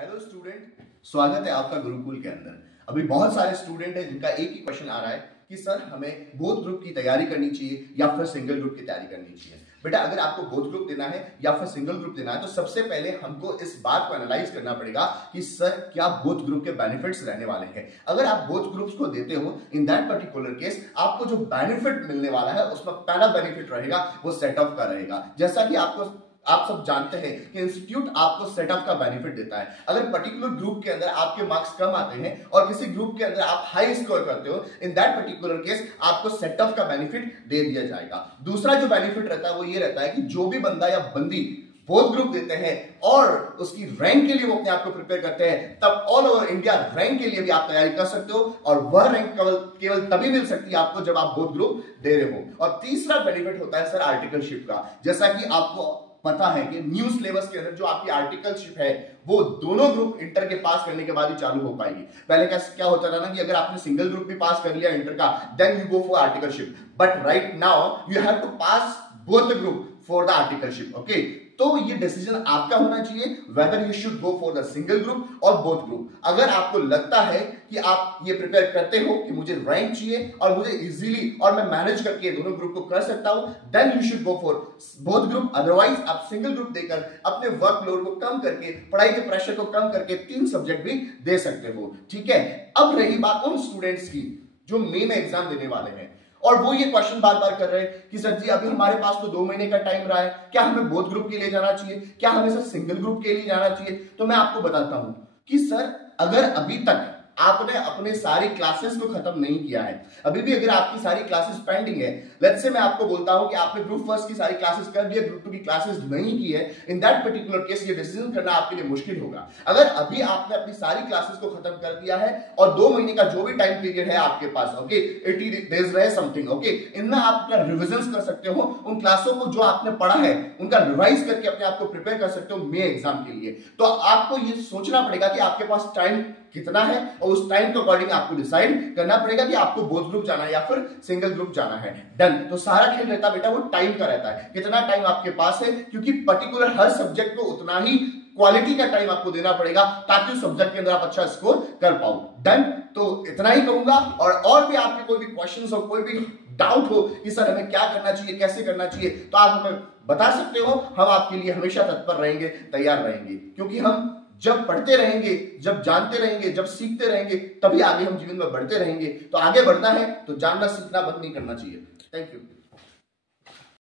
Hello student, स्वागत है आपका गुरुकुल के अंदर। अभी बहुत सारे स्टूडेंट हैं जिनका एक ही क्वेश्चन आ रहा है कि सर हमें बोथ ग्रुप की तैयारी करनी चाहिए या फिर सिंगल ग्रुप की तैयारी करनी चाहिए। बेटा, अगर आपको बोथ ग्रुप देना है या फिर सिंगल ग्रुप देना है तो सबसे पहले हमको इस बात को एनालाइज करना पड़ेगा कि सर क्या बोथ ग्रुप के बेनिफिट्स रहने वाले हैं। अगर आप बोथ ग्रुप्स को देते हो, इन दैट पर्टिकुलर केस आपको जो बेनिफिट मिलने वाला है उसमें पहला बेनिफिट रहेगा वो सेटअप का रहेगा। जैसा कि आप सब जानते हैं कि इंस्टीट्यूट आपको सेटअप का बेनिफिट देता है। अगर पर्टिकुलर ग्रुप के अंदर आपके मार्क्स कम आते हैं और किसी ग्रुप के अंदर आप हाई स्कोर करते हो, इन दैट पर्टिकुलर केस आपको सेटअप का बेनिफिट दे दिया जाएगा। दूसरा जो बेनिफिट रहता है वो ये रहता है कि जो भी बंदा या बंदी बोथ ग्रुप देते हैं और उसकी रैंक के लिए वो अपने आप को प्रिपेयर करते हैं, तब ऑल ओवर इंडिया रैंक के लिए भी आप तैयारी कर सकते हो और वह रैंक केवल तभी मिल सकती है आपको जब आप बोथ ग्रुप दे रहे हो। और तीसरा बेनिफिट होता है सर आर्टिकलशिप का। जैसा कि आपको पता है कि न्यू सिलेबस के अंदर जो आपकी आर्टिकलशिप है वो दोनों ग्रुप इंटर के पास करने के बाद ही चालू हो पाएगी। पहले क्या होता था ना कि अगर आपने सिंगल ग्रुप भी पास कर लिया इंटर का, then you go for articleship, but right now you have to pass both the group for the articleship. Okay, तो ये डिसीजन आपका होना चाहिए whether you should go for the single group और बोथ ग्रुप। अगर आपको लगता है कि आप ये प्रिपेयर करते हो कि मुझे रैंक चाहिए और मुझे इजीली और मैं मैनेज करके दोनों ग्रुप को कर सकता हूं, then you should go for both group. Otherwise आप सिंगल ग्रुप देकर अपने वर्कलोड को कम करके, पढ़ाई के प्रेशर को कम करके 3 सब्जेक्ट भी दे सकते हो। ठीक है, अब रही बात उन स्टूडेंट्स की जो मई में एग्जाम देने वाले हैं और वो ये क्वेश्चन बार बार कर रहे हैं कि सर जी अभी हमारे पास तो 2 महीने का टाइम रहा है, क्या हमें बोथ ग्रुप के लिए जाना चाहिए, क्या हमें सर सिंगल ग्रुप के लिए जाना चाहिए। तो मैं आपको बताता हूं कि सर अगर अभी तक आपने अपने सारी क्लासेस को खत्म नहीं किया है, अभी भी अगर आपकी सारी क्लासेस पेंडिंग है, लेट्स से मैं आपको बोलता हूं कि आपने ग्रुप फर्स्ट की सारी क्लासेस कर दी है, ग्रुप 2 की क्लासेस नहीं की है, इन दैट पर्टिकुलर केस ये डिसीजन करना आपके लिए मुश्किल होगा। अगर अभी आपने अपनी सारी क्लासेस को खत्म कर दिया है और 2 महीने का जो भी टाइम पीरियड है आपके पास, ओके 80 डेज रहे समथिंग, ओके, इनमें आप अपना रिविजन कर सकते हो, उन क्लासों को जो आपने पढ़ा है उनका रिवाइज करके अपने आप को प्रिपेयर कर सकते हो मई एग्जाम के लिए। तो आपको ये सोचना पड़ेगा कि आपके पास टाइम कितना है और उस टाइम के अकॉर्डिंग आपको डिसाइड करना पड़ेगा कि आपको बोथ ग्रुप जाना है या फिर सिंगल ग्रुप जाना है। डन। तो सारा खेल रहता बेटा वो टाइम का रहता है, कितना टाइम आपके पास है, क्योंकि पर्टिकुलर हर सब्जेक्ट को उतना ही क्वालिटी का टाइम आपको देना पड़ेगा ताकि उस सब्जेक्ट के अंदर आप अच्छा स्कोर कर पाओ। डन। तो इतना ही कहूंगा और भी आपके कोई भी क्वेश्चंस हो, कोई भी डाउट हो कि सर हमें क्या करना चाहिए, कैसे करना चाहिए, तो आप हमें बता सकते हो। हम आपके लिए हमेशा तत्पर रहेंगे, तैयार रहेंगे, क्योंकि हम जब पढ़ते रहेंगे, जब जानते रहेंगे, जब सीखते रहेंगे, तभी आगे हम जीवन में बढ़ते रहेंगे। तो आगे बढ़ना है तो जानना सीखना बंद नहीं करना चाहिए। Thank you.